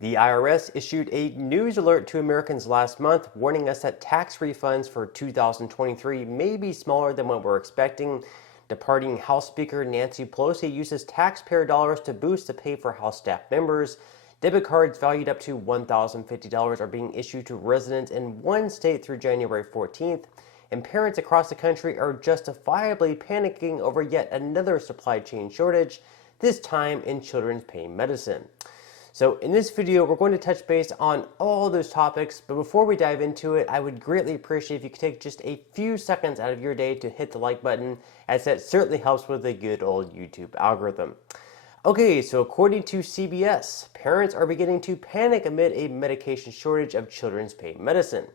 The IRS issued a news alert to Americans last month, warning us that tax refunds for 2023 may be smaller than what we're expecting. Departing House Speaker Nancy Pelosi uses taxpayer dollars to boost the pay for House staff members. Debit cards valued up to $1,050 are being issued to residents in one state through January 14th, and parents across the country are justifiably panicking over yet another supply chain shortage, this time in children's pain medicine. So in this video, we're going to touch base on all those topics, but before we dive into it, I would greatly appreciate if you could take just a few seconds out of your day to hit the like button, as that certainly helps with the good old YouTube algorithm. Okay, so according to CBS, parents are beginning to panic amid a medication shortage of children's pain medicine.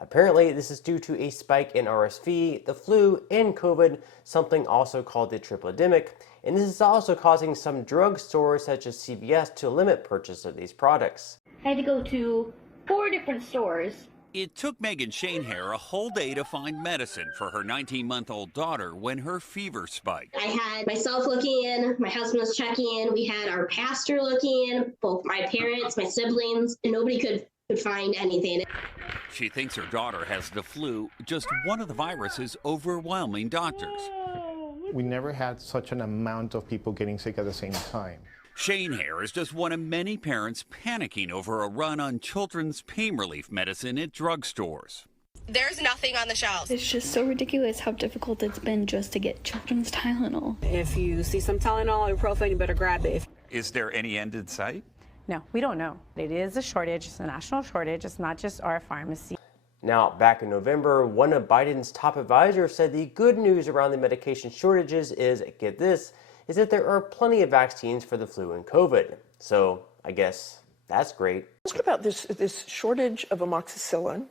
Apparently, this is due to a spike in RSV, the flu, and COVID, something also called the tripledemic, and this is also causing some drugstores such as CVS to limit purchase of these products. I had to go to 4 different stores. It took Megan Shanehair a whole day to find medicine for her 19-month-old daughter when her fever spiked. I had myself looking in, my husband was checking in, we had our pastor looking in, both my parents, my siblings, and nobody could find anything. She thinks her daughter has the flu, just one of the viruses overwhelming doctors. We never had such an amount of people getting sick at the same time. Shanehair is just one of many parents panicking over a run on children's pain relief medicine at drugstores. There's nothing on the shelves. It's just so ridiculous how difficult it's been just to get children's Tylenol. If you see some Tylenol or ibuprofen, you better grab it. Is there any end in sight? No, we don't know. It is a shortage. It's a national shortage. It's not just our pharmacy. Now, back in November, one of Biden's top advisors said the good news around the medication shortages is, get this, is that there are plenty of vaccines for the flu and COVID. So I guess that's great. Ask about this shortage of amoxicillin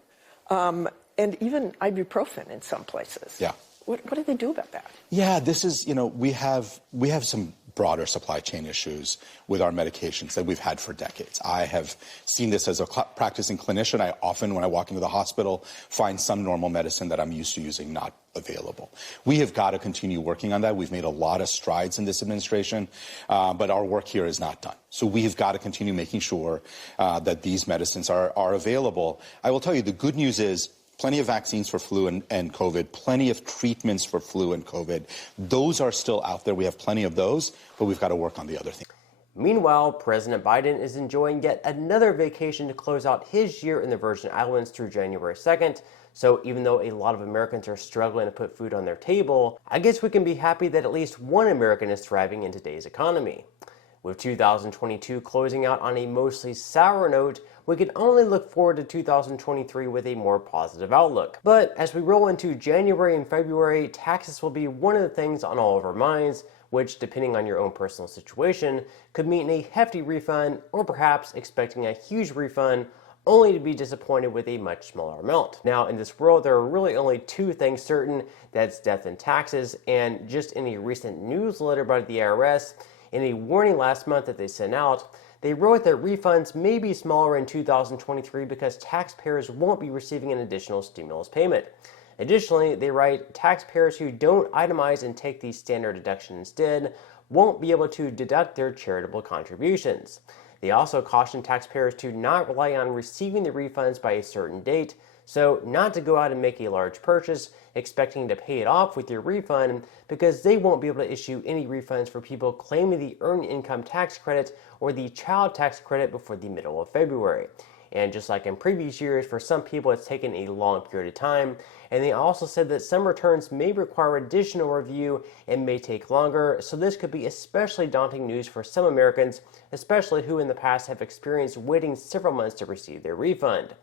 and even ibuprofen in some places. Yeah. What do they do about that? Yeah, this is, we have some broader supply chain issues with our medications that we've had for decades. I have seen this as a practicing clinician. I often, when I walk into the hospital, find some normal medicine that I'm used to using not available. We have got to continue working on that. We've made a lot of strides in this administration, but our work here is not done. So we have got to continue making sure that these medicines are available. I will tell you, the good news is plenty of vaccines for flu and COVID, plenty of treatments for flu and COVID. Those are still out there. We have plenty of those, but we've got to work on the other things. Meanwhile, President Biden is enjoying yet another vacation to close out his year in the Virgin Islands through January 2nd. So even though a lot of Americans are struggling to put food on their table, I guess we can be happy that at least one American is thriving in today's economy. With 2022 closing out on a mostly sour note, we can only look forward to 2023 with a more positive outlook. But as we roll into January and February, taxes will be one of the things on all of our minds, which, depending on your own personal situation, could mean a hefty refund or perhaps expecting a huge refund only to be disappointed with a much smaller amount. Now, in this world, there are really only two things certain, that's death and taxes, and just in a recent newsletter by the IRS, in a warning last month that they sent out, they wrote that refunds may be smaller in 2023 because taxpayers won't be receiving an additional stimulus payment. Additionally, they write taxpayers who don't itemize and take the standard deduction instead won't be able to deduct their charitable contributions. They also caution taxpayers to not rely on receiving the refunds by a certain date, so not to go out and make a large purchase expecting to pay it off with your refund, because they won't be able to issue any refunds for people claiming the earned income tax credit or the child tax credit before the middle of February. And just like in previous years, for some people it's taken a long period of time, and they also said that some returns may require additional review and may take longer, so this could be especially daunting news for some Americans, especially who in the past have experienced waiting several months to receive their refund.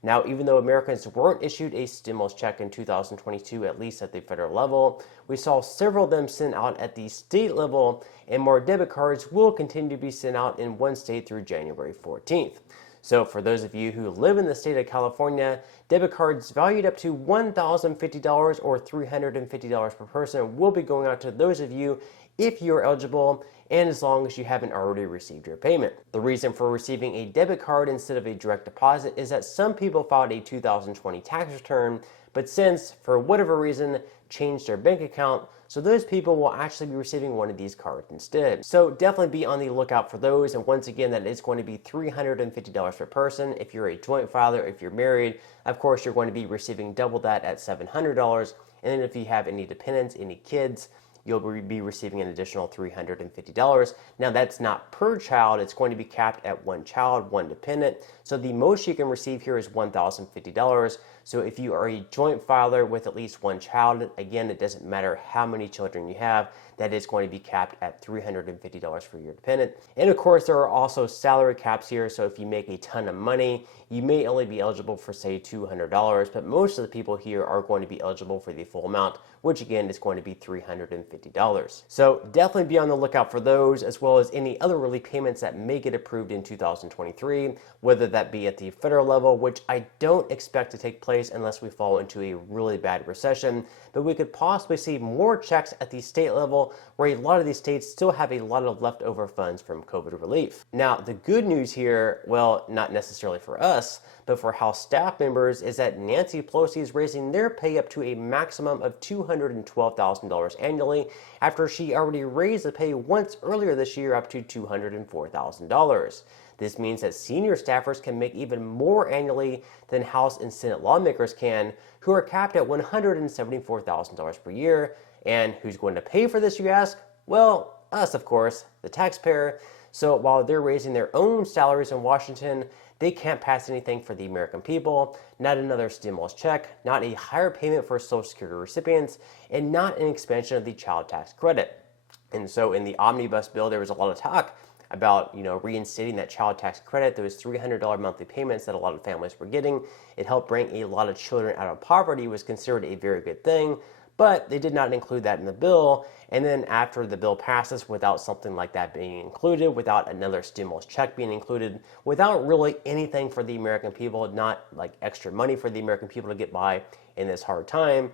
Now, even though Americans weren't issued a stimulus check in 2022, at least at the federal level, we saw several of them sent out at the state level, and more debit cards will continue to be sent out in one state through January 14th. So for those of you who live in the state of California, debit cards valued up to $1,050 or $350 per person will be going out to those of you if you're eligible, and as long as you haven't already received your payment. The reason for receiving a debit card instead of a direct deposit is that some people filed a 2020 tax return, but since, for whatever reason, changed their bank account, so those people will actually be receiving one of these cards instead. So definitely be on the lookout for those, and once again, that is going to be $350 per person. If you're a joint filer, if you're married, of course, you're going to be receiving double that at $700, and then if you have any dependents, any kids, you'll be receiving an additional $350. Now that's not per child, it's going to be capped at one child, one dependent. So the most you can receive here is $1,050. So if you are a joint filer with at least one child, again, it doesn't matter how many children you have, that is going to be capped at $350 for your dependent. And of course, there are also salary caps here. So if you make a ton of money, you may only be eligible for say $200, but most of the people here are going to be eligible for the full amount, which again is going to be $350. So definitely be on the lookout for those, as well as any other relief payments that may get approved in 2023, whether that be at the federal level, which I don't expect to take place unless we fall into a really bad recession, but we could possibly see more checks at the state level, where a lot of these states still have a lot of leftover funds from COVID relief. Now, the good news here, well, not necessarily for us, but for House staff members, is that Nancy Pelosi is raising their pay up to a maximum of $212,000 annually, after she already raised the pay once earlier this year up to $204,000. This means that senior staffers can make even more annually than House and Senate lawmakers can, who are capped at $174,000 per year. And who's going to pay for this, you ask? Well, us, of course, the taxpayer. So while they're raising their own salaries in Washington, they can't pass anything for the American people, not another stimulus check, not a higher payment for Social Security recipients, and not an expansion of the child tax credit. And so in the omnibus bill, there was a lot of talk about, reinstating that child tax credit, those $300 monthly payments that a lot of families were getting. It helped bring a lot of children out of poverty, was considered a very good thing, but they did not include that in the bill. And then after the bill passes, without something like that being included, without another stimulus check being included, without really anything for the American people, not like extra money for the American people to get by in this hard time,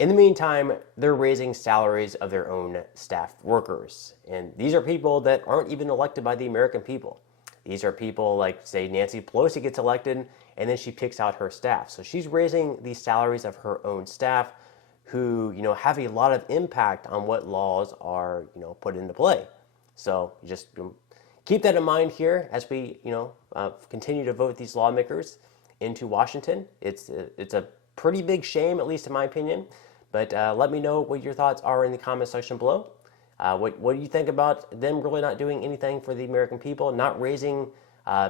in the meantime, they're raising salaries of their own staff workers. And these are people that aren't even elected by the American people. These are people like, say, Nancy Pelosi gets elected, and then she picks out her staff. So she's raising the salaries of her own staff, who, have a lot of impact on what laws are, put into play. So just keep that in mind here as we, continue to vote these lawmakers into Washington. It's a pretty big shame, at least in my opinion. But let me know what your thoughts are in the comment section below. What do you think about them really not doing anything for the American people, not raising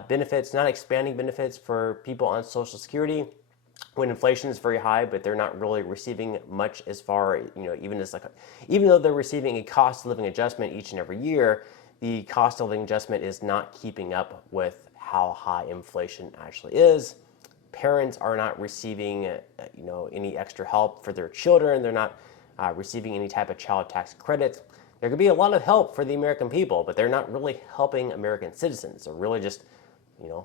benefits, not expanding benefits for people on Social Security, when inflation is very high, but they're not really receiving much as far, even though they're receiving a cost of living adjustment each and every year, the cost of living adjustment is not keeping up with how high inflation actually is. Parents are not receiving, any extra help for their children. They're not receiving any type of child tax credit. There could be a lot of help for the American people, but they're not really helping American citizens. They're really just,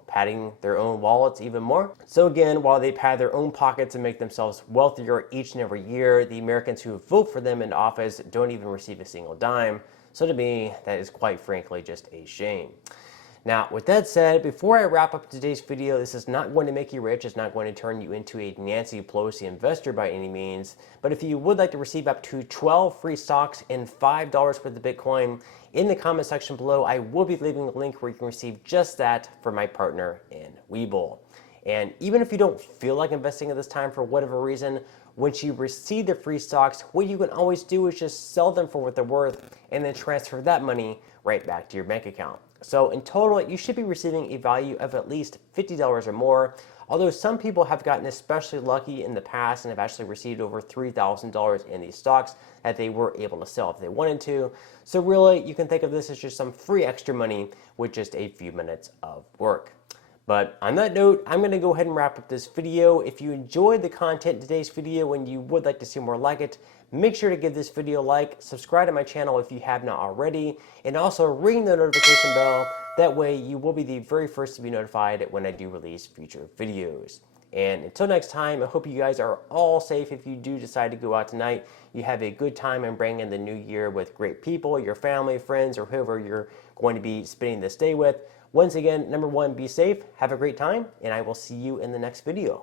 padding their own wallets even more. So again, while they pad their own pockets and make themselves wealthier each and every year, the Americans who vote for them in office don't even receive a single dime. So to me, that is quite frankly just a shame. Now, with that said, before I wrap up today's video, this is not going to make you rich. It's not going to turn you into a Nancy Pelosi investor by any means. But if you would like to receive up to 12 free stocks and $5 worth of Bitcoin, in the comment section below, I will be leaving a link where you can receive just that for my partner in Webull. And even if you don't feel like investing at this time for whatever reason, once you receive the free stocks, what you can always do is just sell them for what they're worth and then transfer that money right back to your bank account. So in total, you should be receiving a value of at least $50 or more, although some people have gotten especially lucky in the past and have actually received over $3,000 in these stocks that they were able to sell if they wanted to. So really, you can think of this as just some free extra money with just a few minutes of work. But on that note, I'm going to go ahead and wrap up this video. If you enjoyed the content in today's video and you would like to see more like it, make sure to give this video a like, subscribe to my channel if you have not already, and also ring the notification bell. That way you will be the very first to be notified when I do release future videos. And until next time, I hope you guys are all safe if you do decide to go out tonight. You have a good time and bring in the new year with great people, your family, friends, or whoever you're going to be spending this day with. Once again, number one, be safe, have a great time, and I will see you in the next video.